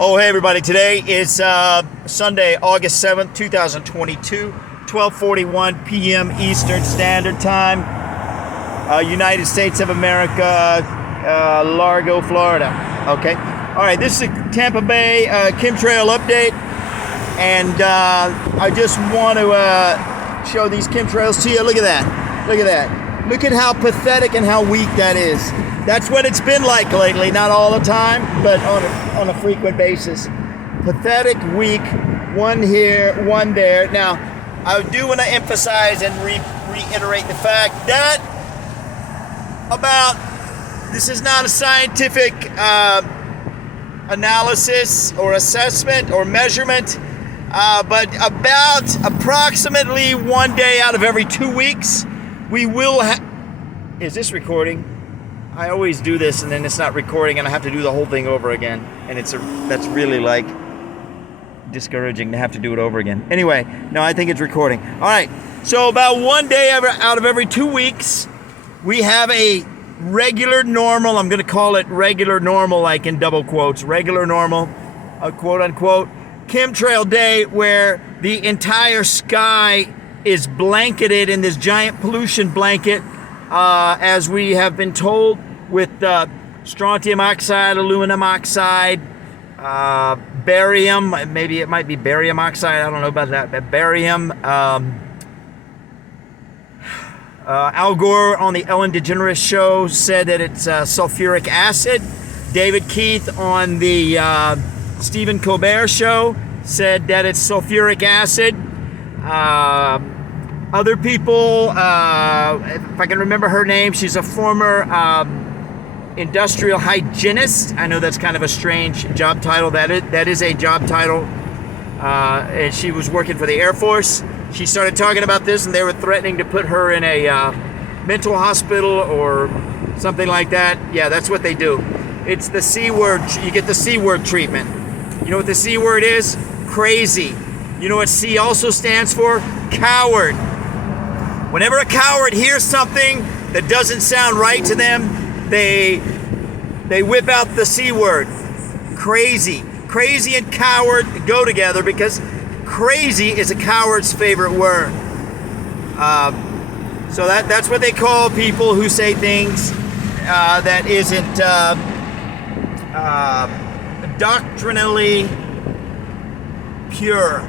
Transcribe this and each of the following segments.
Oh, hey everybody. Today is Sunday, August 7th, 2022, 12:41 p.m. Eastern Standard Time, United States of America, Largo, Florida. Okay. All right, this is a Tampa Bay chemtrail update, and I just want to show these chemtrails to you. Look at that. Look at that. Look at how pathetic and how weak that is. That's what it's been like lately, not all the time, but on a frequent basis. Pathetic, weak, one here, one there. Now, I do want to emphasize and reiterate the fact that this is not a scientific analysis or assessment or measurement, but about approximately one day out of every 2 weeks, we will Is this recording? I always do this and then it's not recording and I have to do the whole thing over again. And that's really like discouraging to have to do it over again. Anyway, no, I think it's recording. All right, so about one day out of every 2 weeks, we have a regular normal, I'm gonna call it regular normal, like in double quotes, regular normal, quote unquote, chemtrail day, where the entire sky is blanketed in this giant pollution blanket, as we have been told, with strontium oxide, aluminum oxide, barium, maybe it might be barium oxide, I don't know about that, but barium. Al Gore on the Ellen DeGeneres show said that it's sulfuric acid. David Keith on the Stephen Colbert show said that it's sulfuric acid. Other people, if I can remember her name, she's a former industrial hygienist. I know that's kind of a strange job title. That is a job title. And she was working for the Air Force. She started talking about this, and they were threatening to put her in a mental hospital or something like that. Yeah, that's what they do. It's the C word. You get the C word treatment. You know what the C word is? Crazy. You know what C also stands for? Coward. Whenever a coward hears something that doesn't sound right to them, they whip out the C word. Crazy. Crazy and coward go together because crazy is a coward's favorite word. So that's what they call people who say things that isn't doctrinally pure,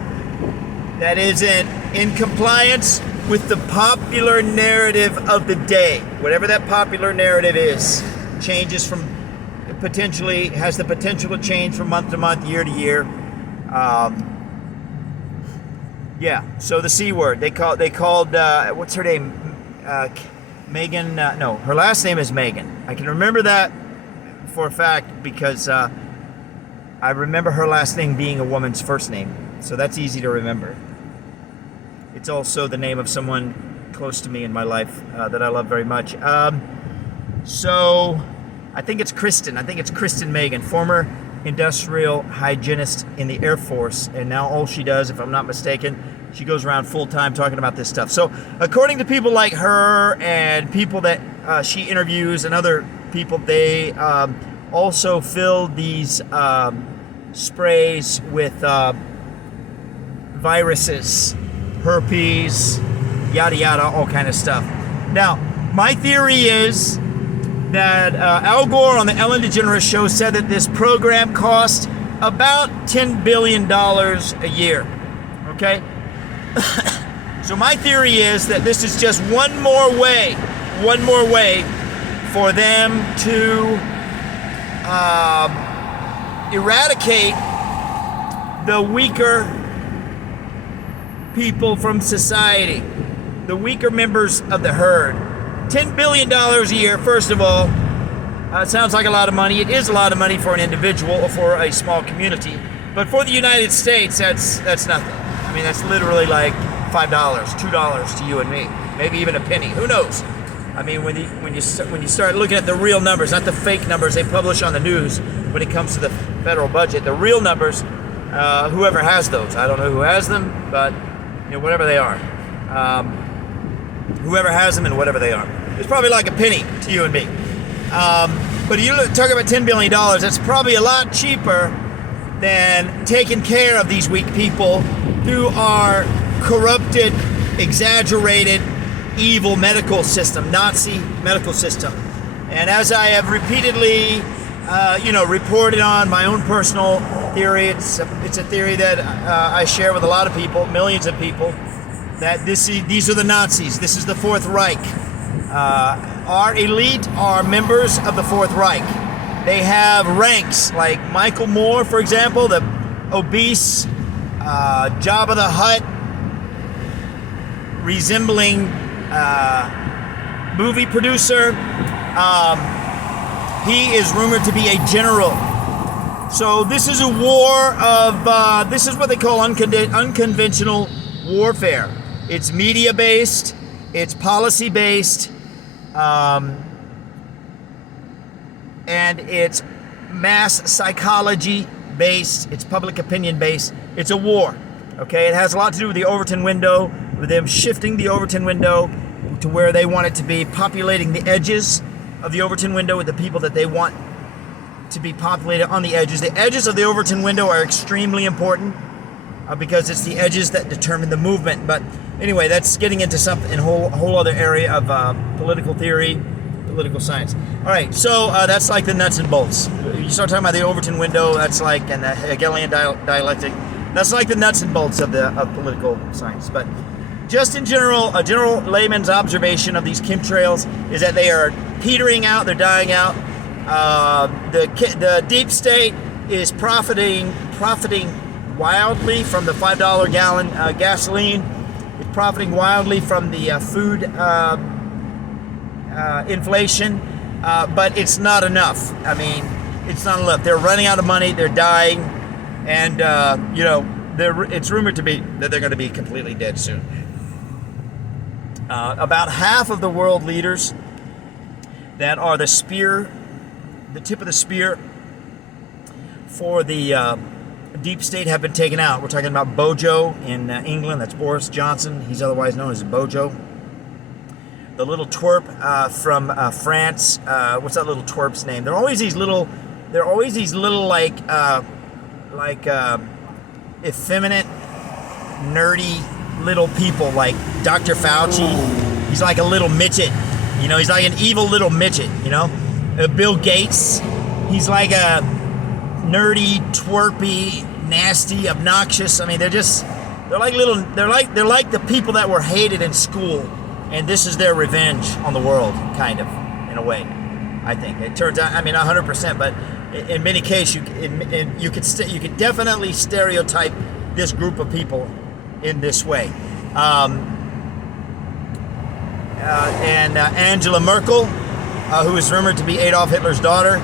that isn't in compliance with the popular narrative of the day. Whatever that popular narrative is, has the potential to change from month to month, year to year. Yeah, so the C word, they called, what's her name? Megan, no, her last name is Megan. I can remember that for a fact because I remember her last name being a woman's first name. So that's easy to remember. It's also the name of someone close to me in my life that I love very much. So I think it's Kristen. I think it's Kristen Megan, former industrial hygienist in the Air Force, and now all she does, if I'm not mistaken, she goes around full time talking about this stuff. So according to people like her and people that she interviews and other people, they also filled these sprays with viruses, herpes, yada yada, all kind of stuff. Now, my theory is that Al Gore on the Ellen DeGeneres show said that this program cost about $10 billion a year. Okay? So my theory is that this is just one more way for them to eradicate the weaker people from society, the weaker members of the herd. $10 billion a year, first of all, it sounds like a lot of money. It is a lot of money for an individual or for a small community. But for the United States, that's nothing. I mean, that's literally like $5, $2 to you and me. Maybe even a penny. Who knows? I mean, when you start looking at the real numbers, not the fake numbers they publish on the news when it comes to the federal budget, the real numbers, whoever has those. I don't know who has them, but whatever they are. Whoever has them and whatever they are. It's probably like a penny to you and me. But you talk about $10 billion, that's probably a lot cheaper than taking care of these weak people through our corrupted, exaggerated, evil medical system, Nazi medical system. And as I have repeatedly, reported on my own personal theory, it's a theory that I share with a lot of people, millions of people, that these are the Nazis. This is the Fourth Reich. Our elite are members of the Fourth Reich. They have ranks like Michael Moore, for example, the obese Jabba the Hutt resembling movie producer. He is rumored to be a general. So this is a war of, this is what they call unconventional warfare. It's media-based, it's policy-based, and it's mass psychology-based, it's public opinion-based. It's a war, okay? It has a lot to do with the Overton window, with them shifting the Overton window to where they want it to be, populating the edges of the Overton window with the people that they want to be populated on the edges. The edges of the Overton window are extremely important because it's the edges that determine the movement. But anyway, that's getting into something, a whole other area of political theory, political science. All right, so that's like the nuts and bolts. You start talking about the Overton window, that's like, and the Hegelian dialectic, that's like the nuts and bolts of political science. But just in general, a general layman's observation of these chemtrails is that they are petering out, they're dying out. The deep state is profiting wildly from the $5 gallon gasoline. It's profiting wildly from the food inflation, but it's not enough. I mean, it's not enough. They're running out of money. They're dying, and it's rumored to be that they're going to be completely dead soon. About half of the world leaders that are the tip of the spear for the deep state have been taken out. We're talking about Bojo in England. That's Boris Johnson. He's otherwise known as Bojo. The little twerp from France. What's that little twerp's name? They're always these little like effeminate, nerdy little people like Dr. Fauci. He's like a little midget. He's like an evil little midget. Bill Gates. He's like a nerdy, twerpy, nasty, obnoxious. I mean, they're like the people that were hated in school, and this is their revenge on the world, kind of, in a way. I think it turns out. I mean, 100%, but in many cases, you could definitely stereotype this group of people in this way. And Angela Merkel, who is rumored to be Adolf Hitler's daughter,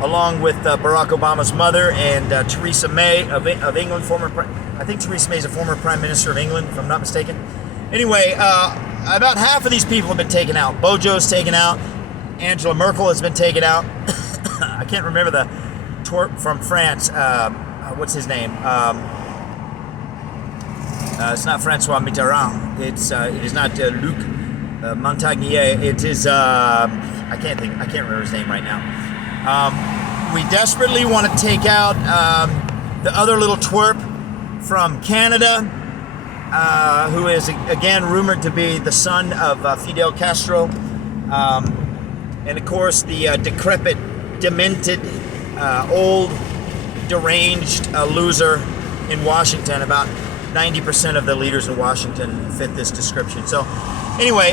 along with Barack Obama's mother, and Theresa May of England, I think Theresa May is a former Prime Minister of England, if I'm not mistaken. Anyway, about half of these people have been taken out. Bojo's taken out. Angela Merkel has been taken out. I can't remember the twerp from France. What's his name? It's not Francois Mitterrand. It is not Luc Montagnier. It is I can't remember his name right now. We desperately want to take out the other little twerp from Canada, who is again rumored to be the son of Fidel Castro, and of course the decrepit, demented, old, deranged loser in Washington. About 90% of the leaders in Washington fit this description. So anyway,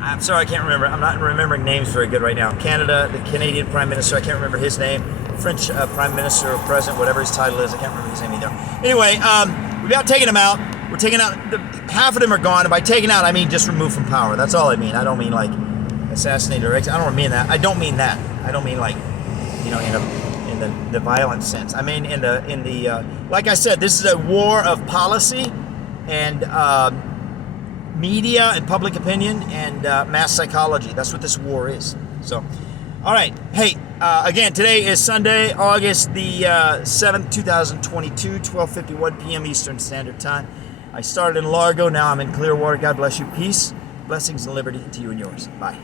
I'm sorry, I can't remember. I'm not remembering names very good right now. Canada, the Canadian Prime Minister, I can't remember his name. French Prime Minister or President, whatever his title is, I can't remember his name either. Anyway, we've got taking them out. We're taking out, half of them are gone. And by taking out, I mean just removed from power. That's all I mean. I don't mean like assassinated or executed. I don't mean that. I don't mean that. I don't mean like, in the violent sense. I mean in the like I said, this is a war of policy and media and public opinion and mass psychology. That's what this war is. So, all right. Hey, again, today is Sunday, August the 7th, 2022, 12:51 p.m. Eastern Standard Time. I started in Largo. Now I'm in Clearwater. God bless you. Peace, blessings, and liberty to you and yours. Bye.